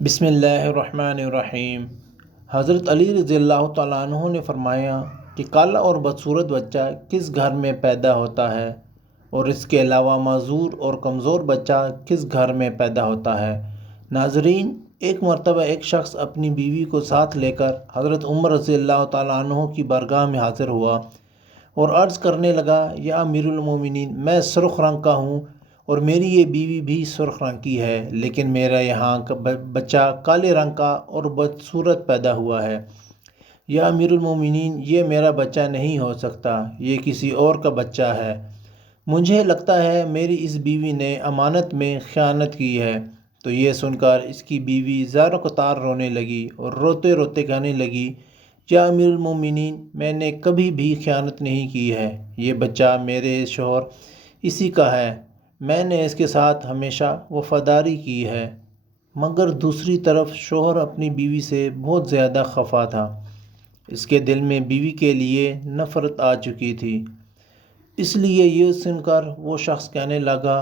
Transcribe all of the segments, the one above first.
بسم اللہ الرحمن الرحیم۔ حضرت علی رضی اللہ تعالیٰ عنہ نے فرمایا کہ کالا اور بدصورت بچہ کس گھر میں پیدا ہوتا ہے اور اس کے علاوہ معذور اور کمزور بچہ کس گھر میں پیدا ہوتا ہے۔ ناظرین، ایک مرتبہ ایک شخص اپنی بیوی کو ساتھ لے کر حضرت عمر رضی اللہ تعالیٰ عنہ کی بارگاہ میں حاضر ہوا اور عرض کرنے لگا، یا امیر المومنین، میں سرخ رنگ کا ہوں اور میری یہ بیوی بھی سرخ رنگ کی ہے، لیکن میرا یہاں کا بچہ کالے رنگ کا اور بدصورت پیدا ہوا ہے۔ یا امیر المومنین، یہ میرا بچہ نہیں ہو سکتا، یہ کسی اور کا بچہ ہے۔ مجھے لگتا ہے میری اس بیوی نے امانت میں خیانت کی ہے۔ تو یہ سن کر اس کی بیوی زار و قطار رونے لگی اور روتے روتے کہنے لگی، یا امیر المومنین، میں نے کبھی بھی خیانت نہیں کی ہے، یہ بچہ میرے شوہر اسی کا ہے، میں نے اس کے ساتھ ہمیشہ وفاداری کی ہے۔ مگر دوسری طرف شوہر اپنی بیوی سے بہت زیادہ خفا تھا، اس کے دل میں بیوی کے لیے نفرت آ چکی تھی۔ اس لیے یہ سن کر وہ شخص کہنے لگا،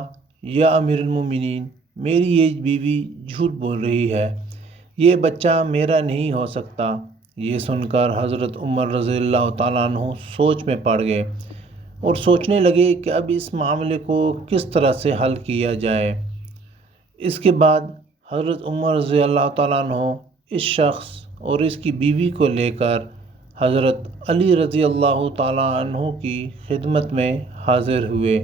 یا امیر المومنین، میری یہ بیوی جھوٹ بول رہی ہے، یہ بچہ میرا نہیں ہو سکتا۔ یہ سن کر حضرت عمر رضی اللہ تعالیٰ عنہ سوچ میں پڑ گئے اور سوچنے لگے کہ اب اس معاملے کو کس طرح سے حل کیا جائے۔ اس کے بعد حضرت عمر رضی اللہ تعالیٰ عنہ اس شخص اور اس کی بیوی کو لے کر حضرت علی رضی اللہ تعالیٰ عنہ کی خدمت میں حاضر ہوئے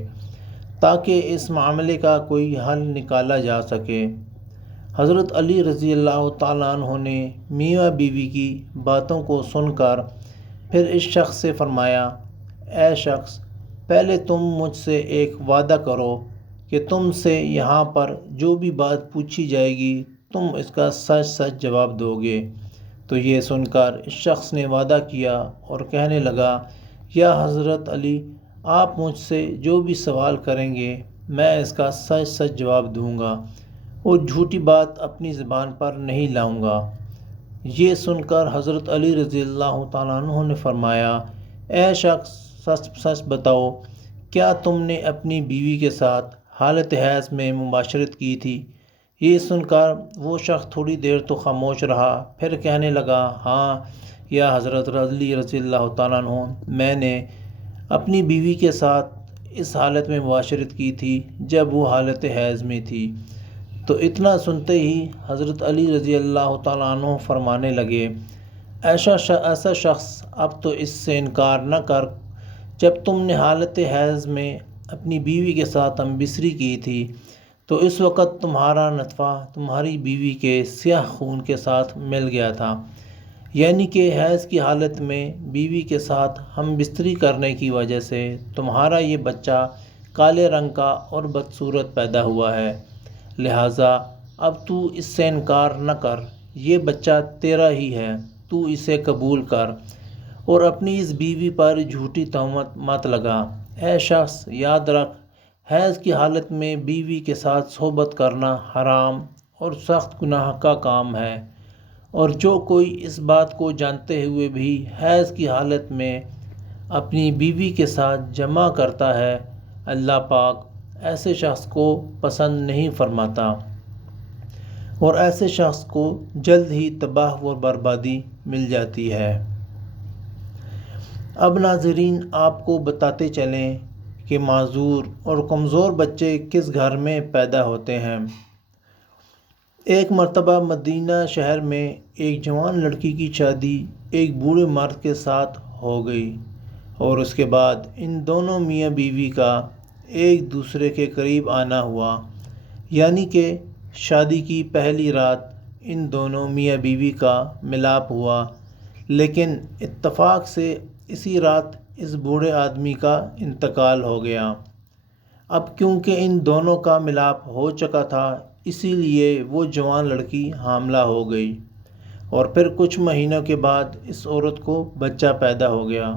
تاکہ اس معاملے کا کوئی حل نکالا جا سکے۔ حضرت علی رضی اللہ تعالیٰ عنہ نے میاں بیوی کی باتوں کو سن کر پھر اس شخص سے فرمایا، اے شخص، پہلے تم مجھ سے ایک وعدہ کرو کہ تم سے یہاں پر جو بھی بات پوچھی جائے گی تم اس کا سچ سچ جواب دو گے۔ تو یہ سن کر اس شخص نے وعدہ کیا اور کہنے لگا، یا حضرت علی، آپ مجھ سے جو بھی سوال کریں گے میں اس کا سچ سچ جواب دوں گا اور جھوٹی بات اپنی زبان پر نہیں لاؤں گا۔ یہ سن کر حضرت علی رضی اللہ تعالیٰ عنہ نے فرمایا، اے شخص، سچ سچ بتاؤ، کیا تم نے اپنی بیوی کے ساتھ حالت حیض میں مباشرت کی تھی؟ یہ سن کر وہ شخص تھوڑی دیر تو خاموش رہا، پھر کہنے لگا، ہاں یا حضرت علی رضی اللہ تعالیٰ عنہ، میں نے اپنی بیوی کے ساتھ اس حالت میں مباشرت کی تھی جب وہ حالت حیض میں تھی۔ تو اتنا سنتے ہی حضرت علی رضی اللہ تعالیٰ عنہ فرمانے لگے، ایسا شخص اب تو اس سے انکار نہ کر، جب تم نے حالت حیض میں اپنی بیوی کے ساتھ ہم بستری کی تھی تو اس وقت تمہارا نطفہ تمہاری بیوی کے سیاہ خون کے ساتھ مل گیا تھا، یعنی کہ حیض کی حالت میں بیوی کے ساتھ ہم بستری کرنے کی وجہ سے تمہارا یہ بچہ کالے رنگ کا اور بدصورت پیدا ہوا ہے، لہٰذا اب تو اس سے انکار نہ کر، یہ بچہ تیرا ہی ہے، تو اسے قبول کر اور اپنی اس بیوی پر جھوٹی تہمت مت لگا۔ اے شخص، یاد رکھ، حیض کی حالت میں بیوی کے ساتھ صحبت کرنا حرام اور سخت گناہ کا کام ہے، اور جو کوئی اس بات کو جانتے ہوئے بھی حیض کی حالت میں اپنی بیوی کے ساتھ جمع کرتا ہے، اللہ پاک ایسے شخص کو پسند نہیں فرماتا اور ایسے شخص کو جلد ہی تباہ و بربادی مل جاتی ہے۔ اب ناظرین، آپ کو بتاتے چلیں کہ معذور اور کمزور بچے کس گھر میں پیدا ہوتے ہیں۔ ایک مرتبہ مدینہ شہر میں ایک جوان لڑکی کی شادی ایک بوڑھے مرد کے ساتھ ہو گئی اور اس کے بعد ان دونوں میاں بیوی کا ایک دوسرے کے قریب آنا ہوا، یعنی کہ شادی کی پہلی رات ان دونوں میاں بیوی کا ملاپ ہوا، لیکن اتفاق سے اسی رات اس بوڑھے آدمی کا انتقال ہو گیا۔ اب کیونکہ ان دونوں کا ملاپ ہو چکا تھا، اسی لیے وہ جوان لڑکی حاملہ ہو گئی اور پھر کچھ مہینوں کے بعد اس عورت کو بچہ پیدا ہو گیا۔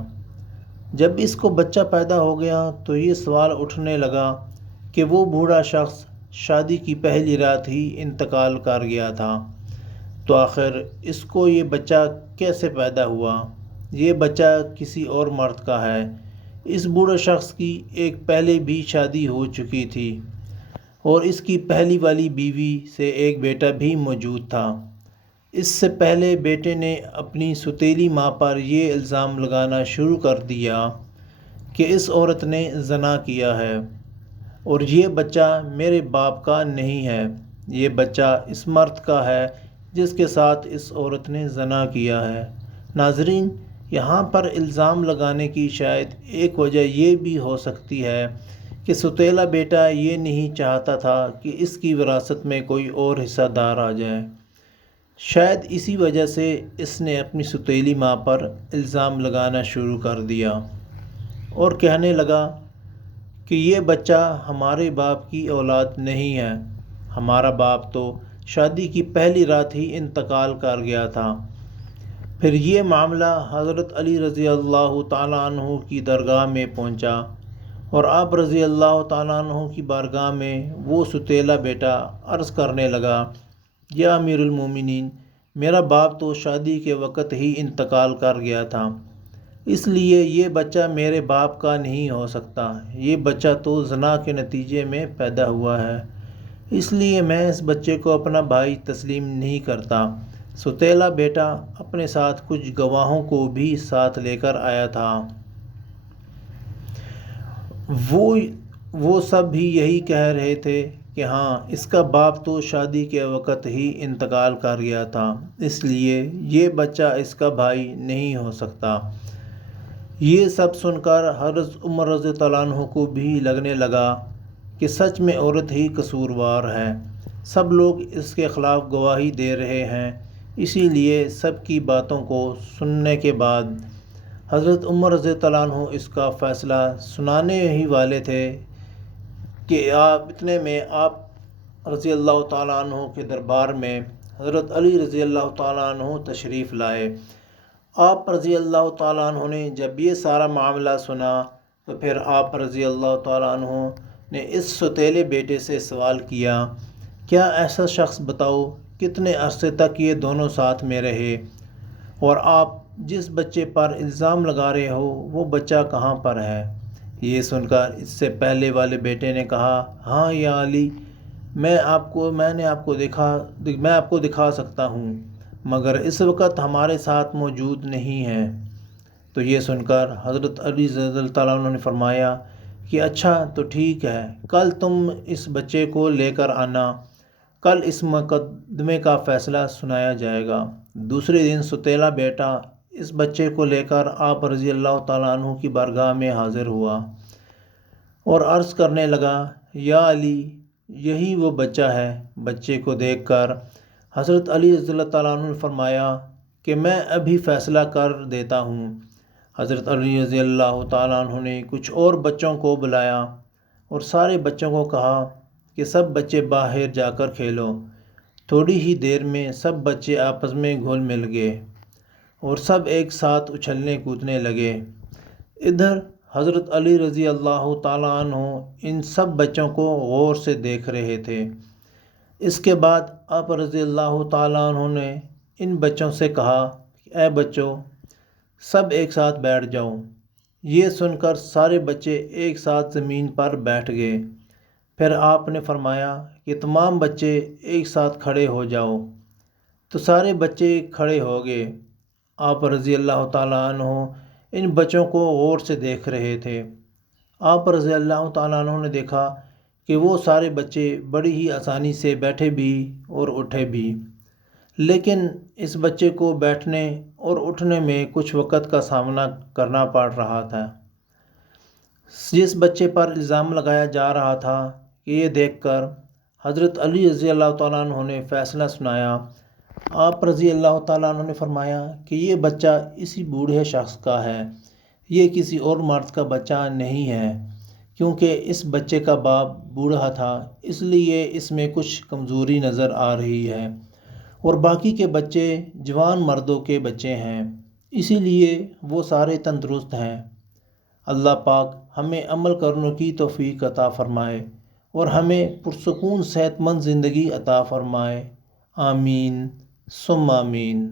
جب اس کو بچہ پیدا ہو گیا تو یہ سوال اٹھنے لگا کہ وہ بوڑھا شخص شادی کی پہلی رات ہی انتقال کر گیا تھا، تو آخر اس کو یہ بچہ کیسے پیدا ہوا؟ یہ بچہ کسی اور مرد کا ہے۔ اس بوڑھے شخص کی ایک پہلے بھی شادی ہو چکی تھی اور اس کی پہلی والی بیوی سے ایک بیٹا بھی موجود تھا۔ اس سے پہلے بیٹے نے اپنی سوتیلی ماں پر یہ الزام لگانا شروع کر دیا کہ اس عورت نے زنا کیا ہے اور یہ بچہ میرے باپ کا نہیں ہے، یہ بچہ اس مرد کا ہے جس کے ساتھ اس عورت نے زنا کیا ہے۔ ناظرین، یہاں پر الزام لگانے کی شاید ایک وجہ یہ بھی ہو سکتی ہے کہ سوتیلا بیٹا یہ نہیں چاہتا تھا کہ اس کی وراثت میں کوئی اور حصہ دار آ جائے۔ شاید اسی وجہ سے اس نے اپنی سوتیلی ماں پر الزام لگانا شروع کر دیا اور کہنے لگا کہ یہ بچہ ہمارے باپ کی اولاد نہیں ہے، ہمارا باپ تو شادی کی پہلی رات ہی انتقال کر گیا تھا۔ پھر یہ معاملہ حضرت علی رضی اللہ تعالیٰ عنہ کی درگاہ میں پہنچا اور آپ رضی اللہ تعالیٰ عنہ کی بارگاہ میں وہ سوتیلا بیٹا عرض کرنے لگا، یا امیر المومنین، میرا باپ تو شادی کے وقت ہی انتقال کر گیا تھا، اس لیے یہ بچہ میرے باپ کا نہیں ہو سکتا، یہ بچہ تو زنا کے نتیجے میں پیدا ہوا ہے، اس لیے میں اس بچے کو اپنا بھائی تسلیم نہیں کرتا۔ سوتیلا بیٹا اپنے ساتھ کچھ گواہوں کو بھی ساتھ لے کر آیا تھا۔ وہ سب بھی یہی کہہ رہے تھے کہ ہاں، اس کا باپ تو شادی کے وقت ہی انتقال کر گیا تھا، اس لیے یہ بچہ اس کا بھائی نہیں ہو سکتا۔ یہ سب سن کر حضرت عمر رضی اللہ عنہ کو بھی لگنے لگا کہ سچ میں عورت ہی قصوروار ہے، سب لوگ اس کے خلاف گواہی دے رہے ہیں۔ اسی لیے سب کی باتوں کو سننے کے بعد حضرت عمر رضی اللہ عنہ اس کا فیصلہ سنانے ہی والے تھے کہ اتنے میں آپ رضی اللہ تعالیٰ عنہ کے دربار میں حضرت علی رضی اللہ تعالیٰ عنہ تشریف لائے۔ آپ رضی اللہ تعالیٰ عنہ نے جب یہ سارا معاملہ سنا تو پھر آپ رضی اللہ تعالیٰ عنہ نے اس سوتیلے بیٹے سے سوال کیا، کیا ایسا شخص بتاؤ کتنے عرصے تک یہ دونوں ساتھ میں رہے، اور آپ جس بچے پر الزام لگا رہے ہو وہ بچہ کہاں پر ہے؟ یہ سن کر اس سے پہلے والے بیٹے نے کہا، ہاں یا علی، میں آپ کو دکھا سکتا ہوں، مگر اس وقت ہمارے ساتھ موجود نہیں ہے۔ تو یہ سن کر حضرت علی رضی اللہ تعالیٰ عنہ نے فرمایا کہ اچھا تو ٹھیک ہے، کل تم اس بچے کو لے کر آنا، کل اس مقدمے کا فیصلہ سنایا جائے گا۔ دوسرے دن سوتیلا بیٹا اس بچے کو لے کر آپ رضی اللہ تعالیٰ عنہ کی بارگاہ میں حاضر ہوا اور عرض کرنے لگا، یا علی، یہی وہ بچہ ہے۔ بچے کو دیکھ کر حضرت علی رضی اللہ تعالیٰ عنہ نے فرمایا کہ میں ابھی فیصلہ کر دیتا ہوں۔ حضرت علی رضی اللہ تعالیٰ عنہ نے کچھ اور بچوں کو بلایا اور سارے بچوں کو کہا کہ سب بچے باہر جا کر کھیلو۔ تھوڑی ہی دیر میں سب بچے آپس میں گھل مل گئے اور سب ایک ساتھ اچھلنے کودنے لگے۔ ادھر حضرت علی رضی اللہ تعالیٰ عنہ ان سب بچوں کو غور سے دیکھ رہے تھے۔ اس کے بعد آپ رضی اللہ تعالیٰ عنہ نے ان بچوں سے کہا، اے بچوں، سب ایک ساتھ بیٹھ جاؤ۔ یہ سن کر سارے بچے ایک ساتھ زمین پر بیٹھ گئے۔ پھر آپ نے فرمایا کہ تمام بچے ایک ساتھ کھڑے ہو جاؤ۔ تو سارے بچے کھڑے ہو گئے۔ آپ رضی اللہ تعالیٰ عنہ ان بچوں کو غور سے دیکھ رہے تھے۔ آپ رضی اللہ تعالیٰ عنہ نے دیکھا کہ وہ سارے بچے بڑی ہی آسانی سے بیٹھے بھی اور اٹھے بھی، لیکن اس بچے کو بیٹھنے اور اٹھنے میں کچھ وقت کا سامنا کرنا پڑ رہا تھا۔ جس بچے پر الزام لگایا جا رہا تھا کہ یہ دیکھ کر حضرت علی رضی اللہ تعالیٰ عنہ نے فیصلہ سنایا۔ آپ رضی اللہ تعالیٰ عنہ نے فرمایا کہ یہ بچہ اسی بوڑھے شخص کا ہے، یہ کسی اور مرد کا بچہ نہیں ہے، کیونکہ اس بچے کا باپ بوڑھا تھا، اس لیے اس میں کچھ کمزوری نظر آ رہی ہے، اور باقی کے بچے جوان مردوں کے بچے ہیں، اسی لیے وہ سارے تندرست ہیں۔ اللہ پاک ہمیں عمل کرنے کی توفیق عطا فرمائے اور ہمیں پرسکون صحت مند زندگی عطا فرمائے، آمین ثم آمین۔